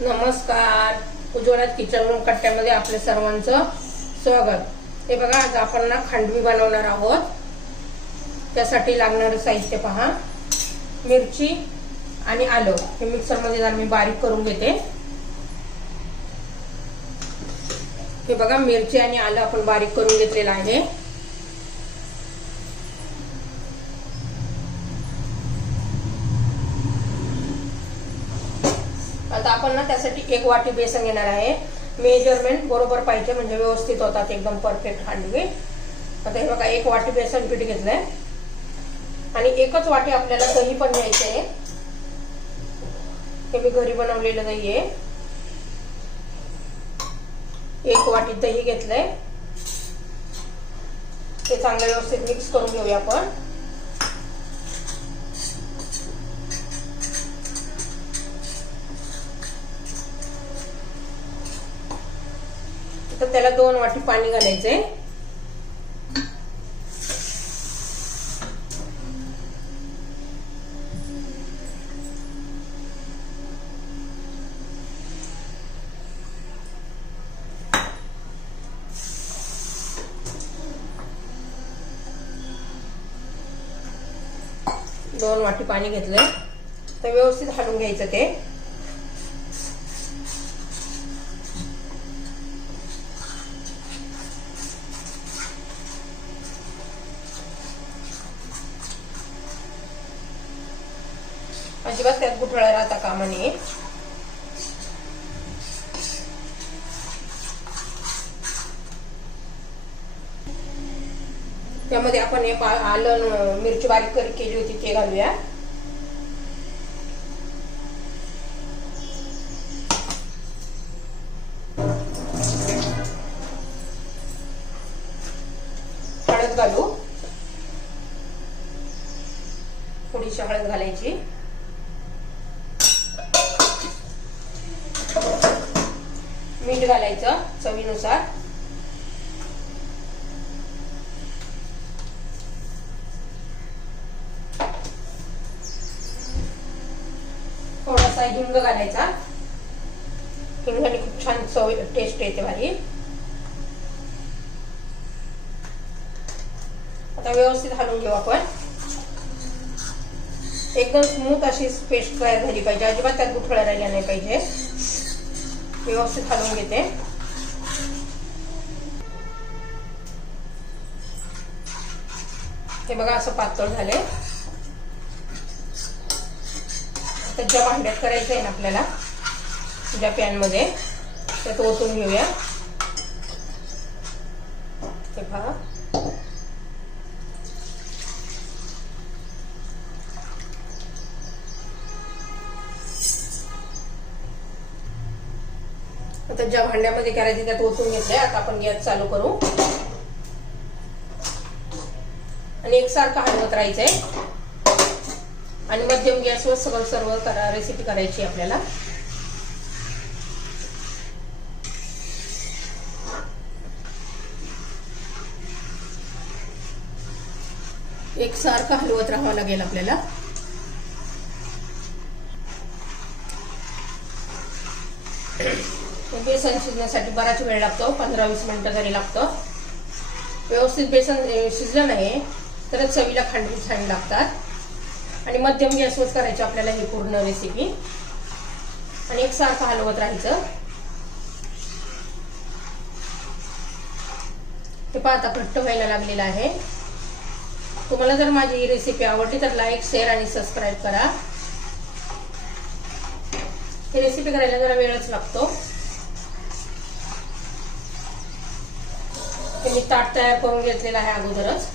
नमस्कार. उज्ज्वलात kitchen room कट्ट्यामध्ये आपल्या सर्वांचं स्वागत. हे बघा आज आपण ना खांडवी बनवणार आहोत. त्यासाठी लागणारं साहित्य पहा. मिरची आणि आलं. हे मिक्सरमध्ये जर मी बारीक करून घेते. हे बघा मिरची आणि आलं आपण बारीक करून घेतलेलं आहे आता आपण ना त्यासाठी एक वाटी बेसन घेणार आहे. मेजरमेंट बरोबर पाहिजे म्हणजे व्यवस्थित होतात एकदम परफेक्ट हांडवी. आता हे बघा एक वाटी बेसन पीठ घेतलंय. आणि एकच वाटी आपल्याला दही पण घ्यायचं आहे हे मी घरी बनवलेलं दही आहे. एक वाटी दही घेतलंय. ते चांगलं व्यवस्थित मिक्स करून घेऊया आपण. तर त्याला दोन वाटी पाणी घालायचंय. दोन वाटी पाणी घेतलंय. तर व्यवस्थित हलवून घ्यायचं ते. अजिबात त्यात गुठळा राहता कामा नये. त्यामध्ये आपण एक आलं मिरची बारीक करी केली होती ते घालूया. हळद घालू. थोडीशी हळद घालायची. मीठ घालायचं चवीनुसार. थोडासा हिंग घालायचा. हिंगाने खूप छान चव टेस्ट येते भारी आता व्यवस्थित हलवून घेऊ आपण. एकदम स्मूथ अशी पेस्ट तयार झाली पाहिजे. अजिबात त्यात गुठळ्या राहिल्या नाही पाहिजे. व्यवस्थित हलवून घेते हे बघा असं पातळ झाले तर ज्या भांड्यात करायचं आहे ना आपल्याला ज्या पॅनमध्ये त्यात ओतून घेऊया ते पहा आता ज्या भांड्यामध्ये करायचे त्यात ओतून घेतलंय आता आपण गॅस चालू करू. आणि एकसारखं हलवत राहायचंय. आणि मध्यम गॅसवर सगळं सर्व करा रेसिपी करायची आपल्याला. एकसारखं हलवत राहावं लागेल आपल्याला. बेसन शिजण्यासाठी बराच वेळ लागतो पंधरा वीस मिनिटं तरी लागतं. व्यवस्थित बेसन शिजलं नाही तरच चवीला खांडवी छान लागतात. आणि मध्यम गॅसवर करायची आपल्याला ही पूर्ण रेसिपी आणि एकसारखं हलवत राहायचं. हे पाहता घट्ट व्हायला लागलेलं आहे. तुम्हाला जर माझी ही रेसिपी आवडली तर लाईक शेअर आणि सबस्क्राईब करा. ही रेसिपी करायला जरा वेळच लागतो. हे मी ताट तयार करून घेतलेलं आहे अगोदरच.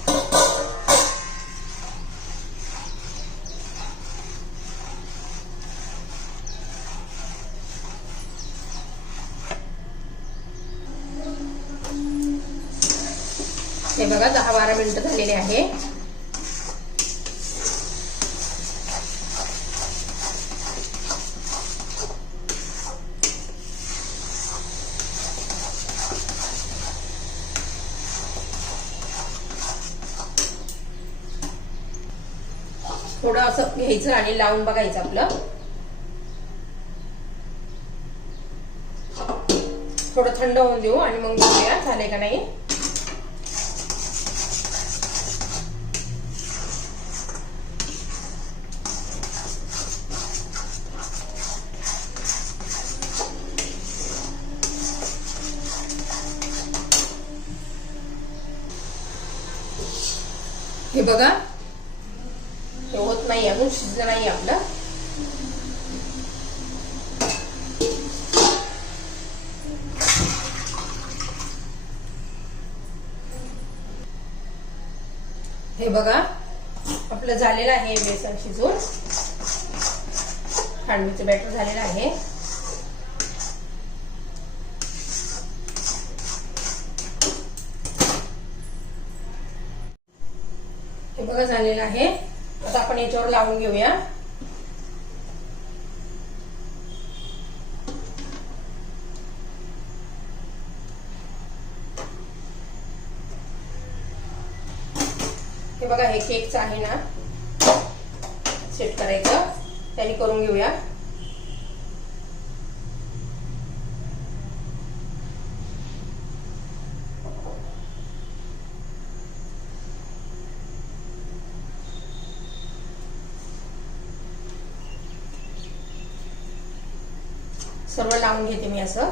हे बघा दहा बारा मिनिटं झालेले आहे. थोडं असं घ्यायचं आणि लावून बघायचं आपलं. थोडं थंड होऊन देऊ आणि मग बघूया झाले का नाही. हे बघा. हे होत नाही अजून शिजलं नाही आपलं. हे बघा आपलं झालेलं आहे बेसन शिजून. खांडवीचं बॅटर झालेलं आहे. हे बघा झालेलं आहे. आता आपण याच्यावर लावून घेऊया. हे बघा हे केकचं आहे ना. सेट करायचं. त्याने करून घेऊया. सर्व लावून घेते मी असं.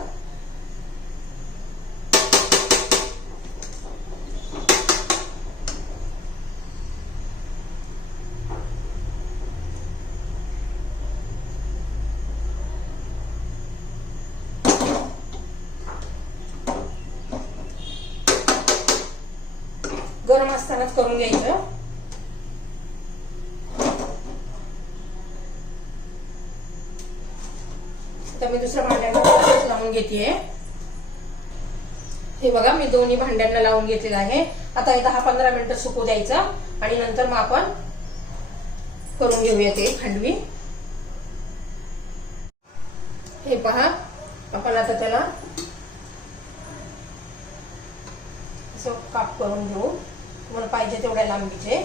गरम असतानाच करून घ्यायचं. आता मी दुसऱ्या भांड्याला लावून घेते हे बघा मी दोन्ही भांड्यांना लावून घेतलेलं आहे. आता हे दहा पंधरा मिनिटं सुकू द्यायचं आणि नंतर मग आपण करून घेऊया ते खांडवी. हे पहा आपण आता त्याला असं काप करून घेऊ. तुम्हाला पाहिजे तेवढ्या लांबीचे.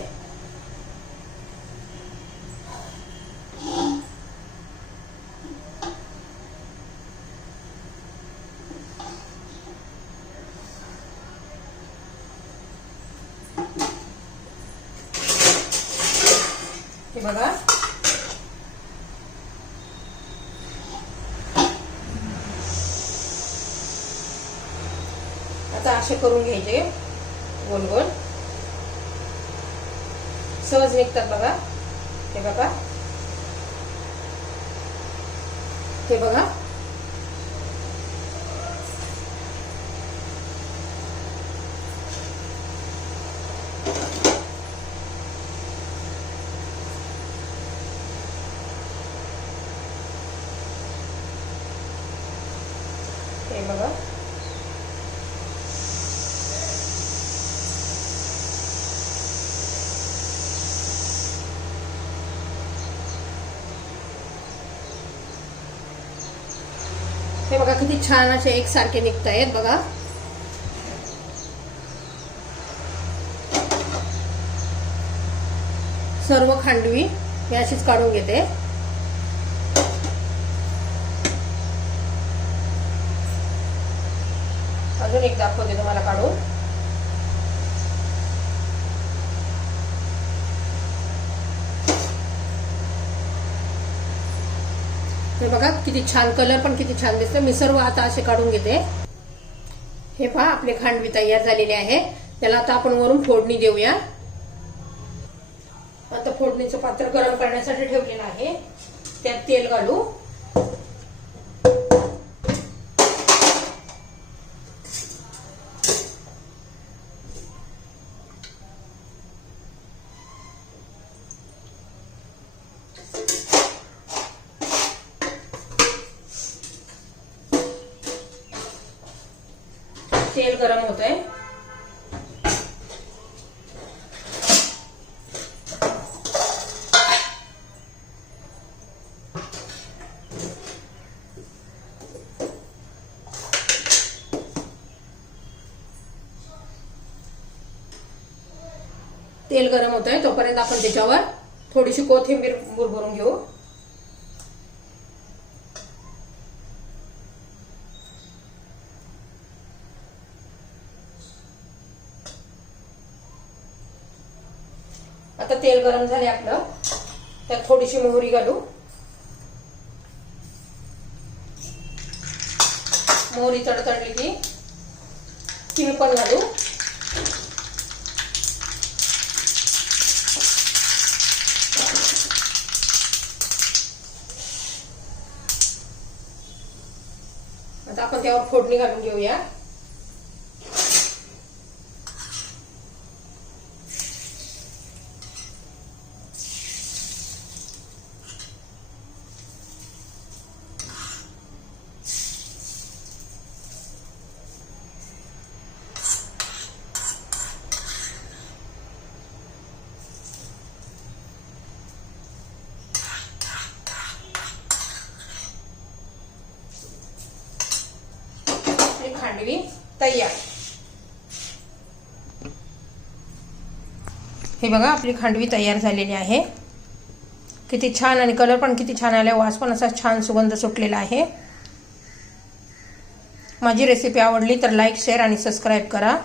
बघा. आता असे करून घ्यायचे गोल गोल सहज निघतात बघा. हे बघा. हे बघा. हे बघा. हे बघा किती छान असे एकसारखे निघत आहेत बघा. सर्व खांडवी मी अशीच काढून घेते. अजून एक दाखवते तुम्हाला काढून. हे बघा किती छान कलर पण किती छान दिसतो मी सर्व आता असे काढून घेते. हे पहा आपले खांडवी तयार झालेले आहे. त्याला आता आपण वरून फोडणी देऊया. आता फोडणीचं पात्र गरम करण्यासाठी ठेवलेलं आहे. त्यात तेल घालू. गरम होत आहे तेल गरम होत आहे तोपर्यंत आपण त्याच्यावर थोडीशी कोथिंबीर बुरबुरून घेऊ. तेल गरम झाले आपलं. त्यात थोडीशी मोहरी घालू. मोहरी तडतडली की तीळ पण घालू. आता आपण त्यावर फोडणी घालून घेऊया आपली खांडवी तयार. हे बघा आपली खांडवी तयार झालेली आहे. किती छान आणि कलर पण किती छान आला वास पण असा छान सुगंध सुटलेला आहे. माझी रेसिपी आवडली तर लाईक शेअर आणि सबस्क्राईब करा.